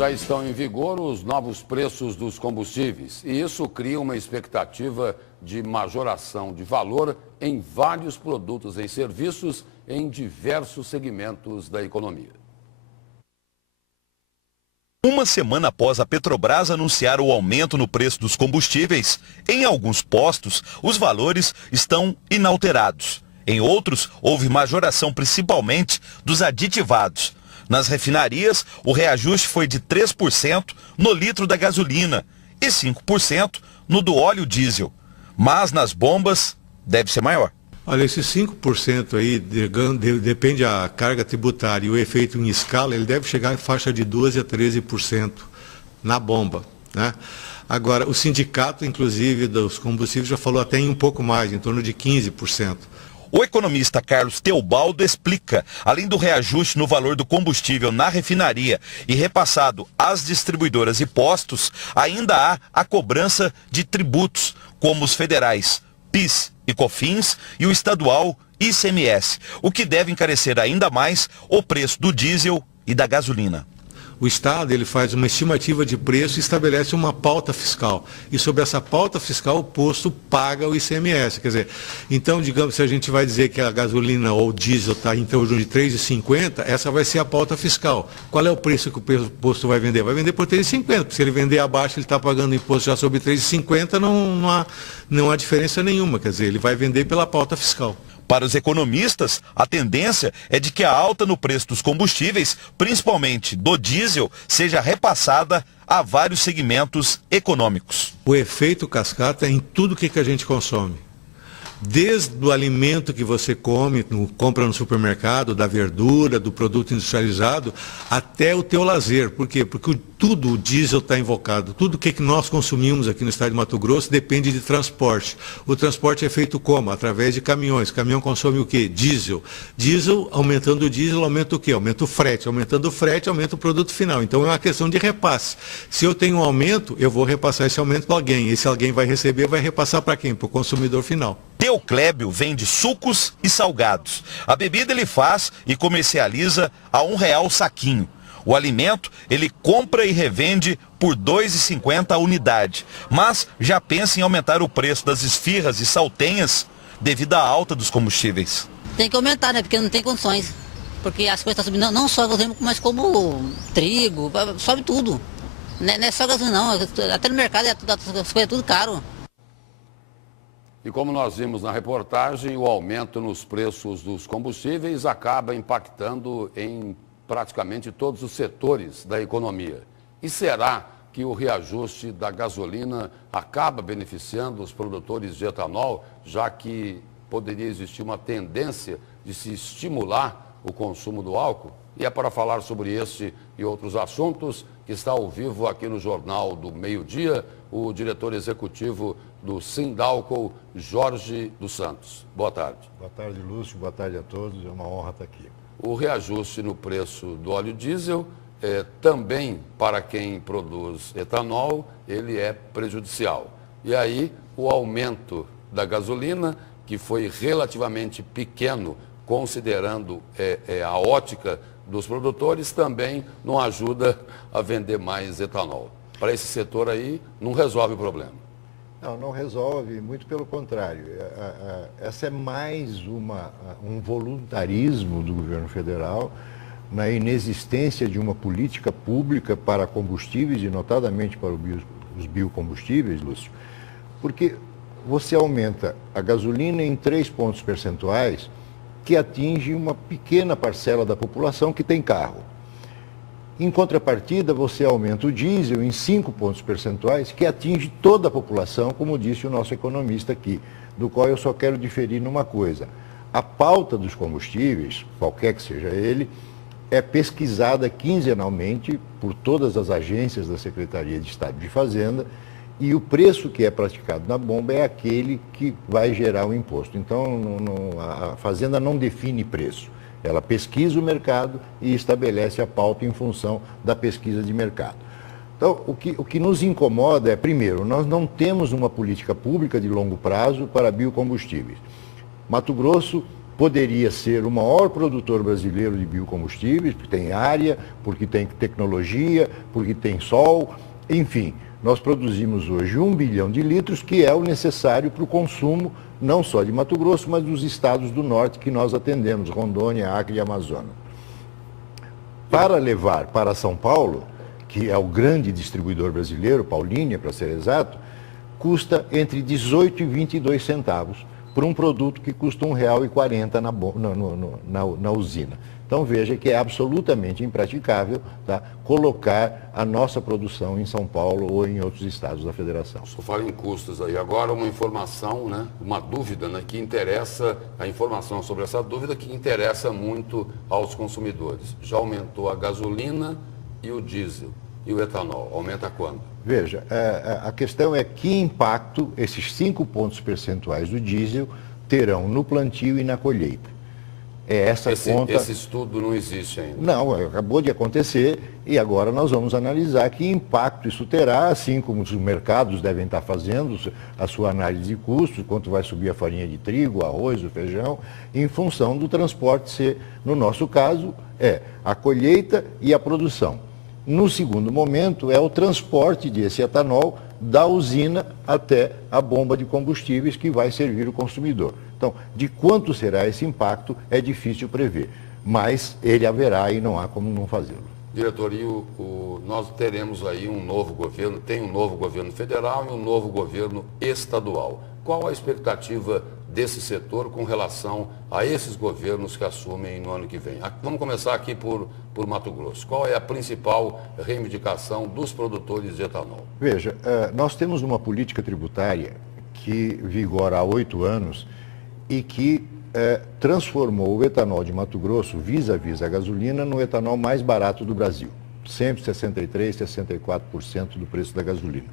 Já estão em vigor os novos preços dos combustíveis e isso cria uma expectativa de majoração de valor em vários produtos e serviços em diversos segmentos da economia. Uma semana após a Petrobras anunciar o aumento no preço dos combustíveis, em alguns postos os valores estão inalterados. Em outros, houve majoração principalmente dos aditivados. Nas refinarias, o reajuste foi de 3% no litro da gasolina e 5% no do óleo diesel. Mas nas bombas deve ser maior. Olha, esses 5% aí, depende da carga tributária e o efeito em escala, ele deve chegar em faixa de 12% a 13% na bomba, né? Agora, o sindicato, inclusive, dos combustíveis já falou até em um pouco mais, em torno de 15%. O economista Carlos Teobaldo explica, além do reajuste no valor do combustível na refinaria e repassado às distribuidoras e postos, ainda há a cobrança de tributos, como os federais PIS e COFINS e o estadual ICMS, o que deve encarecer ainda mais o preço do diesel e da gasolina. O Estado ele faz uma estimativa de preço e estabelece uma pauta fiscal. E sobre essa pauta fiscal o posto paga o ICMS. Quer dizer, então, digamos, se a gente vai dizer que a gasolina ou o diesel está em torno de R$ 3,50, essa vai ser a pauta fiscal. Qual é o preço que o posto vai vender? Vai vender por R$ 3,50, porque se ele vender abaixo, ele está pagando imposto já sobre R$ 3,50, não há diferença nenhuma. Quer dizer, ele vai vender pela pauta fiscal. Para os economistas, a tendência é de que a alta no preço dos combustíveis, principalmente do diesel, seja repassada a vários segmentos econômicos. O efeito cascata é em tudo que a gente consome. Desde o alimento que você compra no supermercado, da verdura, do produto industrializado, até o teu lazer. Por quê? Porque tudo o diesel está invocado. Tudo que nós consumimos aqui no estado de Mato Grosso depende de transporte. O transporte é feito como? Através de caminhões. O caminhão consome o quê? Diesel. Diesel, aumentando o diesel, aumenta o quê? Aumenta o frete. Aumentando o frete, aumenta o produto final. Então é uma questão de repasse. Se eu tenho um aumento, eu vou repassar esse aumento para alguém. Esse alguém vai receber, vai repassar para quem? Para o consumidor final. Teoclébio vende sucos e salgados. A bebida ele faz e comercializa a R$1 o saquinho. O alimento ele compra e revende por R$ 2,50 a unidade. Mas já pensa em aumentar o preço das esfirras e saltenhas devido à alta dos combustíveis. Tem que aumentar, né? Porque não tem condições. Porque as coisas estão subindo, não só gasolina, mas como trigo, sobe tudo. Não é só gasolina não, até no mercado as coisas é tudo caro. E como nós vimos na reportagem, o aumento nos preços dos combustíveis acaba impactando em praticamente todos os setores da economia. E será que o reajuste da gasolina acaba beneficiando os produtores de etanol, já que poderia existir uma tendência de se estimular o consumo do álcool? E é para falar sobre este e outros assuntos que está ao vivo aqui no Jornal do Meio-Dia, o diretor executivo do Sindalco, Jorge dos Santos. Boa tarde. Boa tarde, Lúcio. Boa tarde a todos. É uma honra estar aqui. O reajuste no preço do óleo diesel, também para quem produz etanol, ele é prejudicial. E aí, o aumento da gasolina, que foi relativamente pequeno, considerando a ótica dos produtores, também não ajuda a vender mais etanol. Para esse setor aí, não resolve o problema. Não resolve, muito pelo contrário. Essa é mais um voluntarismo do governo federal na inexistência de uma política pública para combustíveis e notadamente para os biocombustíveis, Lúcio, porque você aumenta a gasolina em 3 pontos percentuais que atinge uma pequena parcela da população que tem carro. Em contrapartida, você aumenta o diesel em 5 pontos percentuais, que atinge toda a população, como disse o nosso economista aqui, do qual eu só quero diferir numa coisa. A pauta dos combustíveis, qualquer que seja ele, é pesquisada quinzenalmente por todas as agências da Secretaria de Estado de Fazenda e o preço que é praticado na bomba é aquele que vai gerar o imposto. Então, a Fazenda não define preço. Ela pesquisa o mercado e estabelece a pauta em função da pesquisa de mercado. Então, o que nos incomoda é, primeiro, nós não temos uma política pública de longo prazo para biocombustíveis. Mato Grosso poderia ser o maior produtor brasileiro de biocombustíveis, porque tem área, porque tem tecnologia, porque tem sol, enfim. Nós produzimos hoje 1 bilhão de litros, que é o necessário para o consumo, não só de Mato Grosso, mas dos estados do norte que nós atendemos, Rondônia, Acre e Amazonas. Para levar para São Paulo, que é o grande distribuidor brasileiro, Paulínia, para ser exato, custa entre 18 e 22 centavos por um produto que custa R$ 1,40 na usina. Então veja que é absolutamente impraticável, tá, colocar a nossa produção em São Paulo ou em outros estados da federação. O senhor fala em custos aí. Agora uma informação, né, uma dúvida, né, que interessa, a informação sobre essa dúvida que interessa muito aos consumidores. Já aumentou a gasolina e o diesel. E o etanol, aumenta quando? Veja, a questão é que impacto esses 5 pontos percentuais do diesel terão no plantio e na colheita. É essa conta... Esse estudo não existe ainda? Não, acabou de acontecer e agora nós vamos analisar que impacto isso terá, assim como os mercados devem estar fazendo a sua análise de custos, quanto vai subir a farinha de trigo, o arroz, o feijão, em função do transporte ser, no nosso caso, a colheita e a produção. No segundo momento, é o transporte desse etanol da usina até a bomba de combustíveis que vai servir o consumidor. Então, de quanto será esse impacto é difícil prever, mas ele haverá e não há como não fazê-lo. Diretor, nós teremos aí um novo governo, tem um novo governo federal e um novo governo estadual. Qual a expectativa desse setor com relação a esses governos que assumem no ano que vem? Vamos começar aqui por Mato Grosso. Qual é a principal reivindicação dos produtores de etanol? Veja, nós temos uma política tributária que vigora há 8 anos e que transformou o etanol de Mato Grosso, vis-à-vis a gasolina, no etanol mais barato do Brasil. Sempre 63%, 64% do preço da gasolina.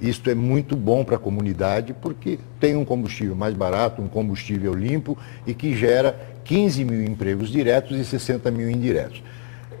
Isto é muito bom para a comunidade porque tem um combustível mais barato, um combustível limpo e que gera 15 mil empregos diretos e 60 mil indiretos.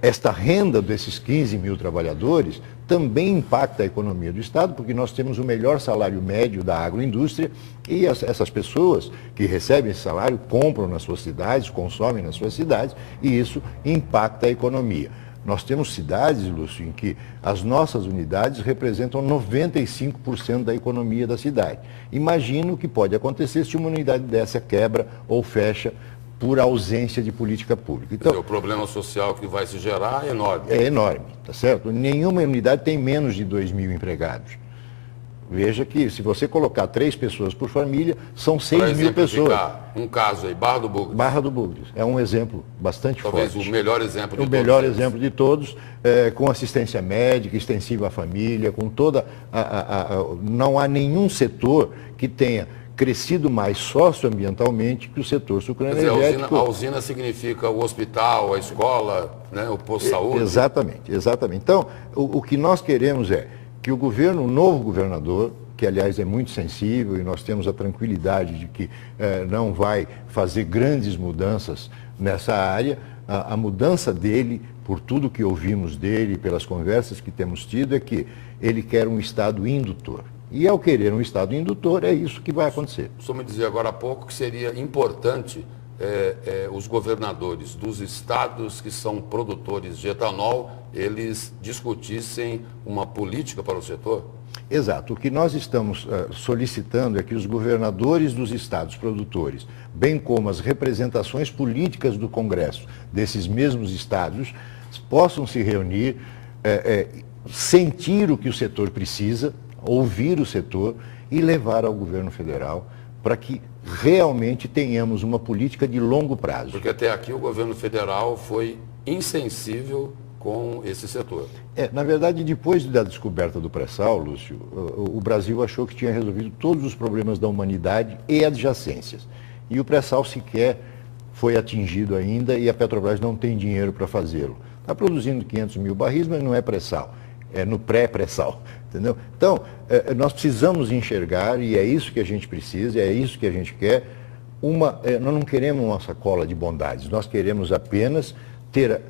Esta renda desses 15 mil trabalhadores também impacta a economia do Estado, porque nós temos o melhor salário médio da agroindústria e essas pessoas que recebem esse salário compram nas suas cidades, consomem nas suas cidades e isso impacta a economia. Nós temos cidades, Lúcio, em que as nossas unidades representam 95% da economia da cidade. Imagina o que pode acontecer se uma unidade dessa quebra ou fecha por ausência de política pública. Então, o problema social que vai se gerar é enorme. É enorme, tá certo? Nenhuma unidade tem menos de 2 mil empregados. Veja que se você colocar 3 pessoas por família, são 6 mil pessoas. Um caso aí, Barra do Bugres. Barra do Bugres. É um exemplo bastante Talvez forte. O melhor exemplo de todos. O melhor exemplo de todos, com assistência médica, extensiva à família, com toda... não há nenhum setor que tenha crescido mais socioambientalmente que o setor sucroenergético. A usina significa o hospital, a escola, né, o posto de saúde. Exatamente, exatamente. Então, o que nós queremos é que o novo governador, que aliás é muito sensível e nós temos a tranquilidade de que não vai fazer grandes mudanças nessa área, a mudança dele, por tudo que ouvimos dele, pelas conversas que temos tido, é que ele quer um Estado indutor. E ao querer um Estado indutor, é isso que vai acontecer. O senhor me dizia agora há pouco que seria importante os governadores dos estados que são produtores de etanol, eles discutissem uma política para o setor? Exato. O que nós estamos solicitando é que os governadores dos estados produtores, bem como as representações políticas do Congresso desses mesmos estados, possam se reunir, sentir o que o setor precisa, ouvir o setor e levar ao governo federal para que realmente tenhamos uma política de longo prazo. Porque até aqui o governo federal foi insensível com esse setor. Na verdade, depois da descoberta do pré-sal, Lúcio, o Brasil achou que tinha resolvido todos os problemas da humanidade e adjacências. E o pré-sal sequer foi atingido ainda e a Petrobras não tem dinheiro para fazê-lo. Está produzindo 500 mil barris, mas não é pré-sal, é no pré-pré-sal. Entendeu? Então, nós precisamos enxergar, e é isso que a gente precisa, é isso que a gente quer, nós não queremos uma sacola de bondades, nós queremos apenas ter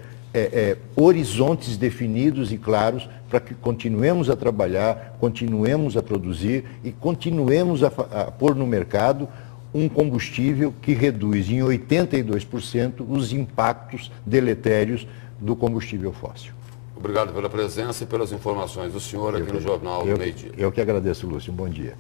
horizontes definidos e claros para que continuemos a trabalhar, continuemos a produzir e continuemos a pôr no mercado um combustível que reduz em 82% os impactos deletérios do combustível fóssil. Obrigado pela presença e pelas informações do senhor aqui no Jornal do Meio Dia. Eu que agradeço, Lúcio. Um bom dia.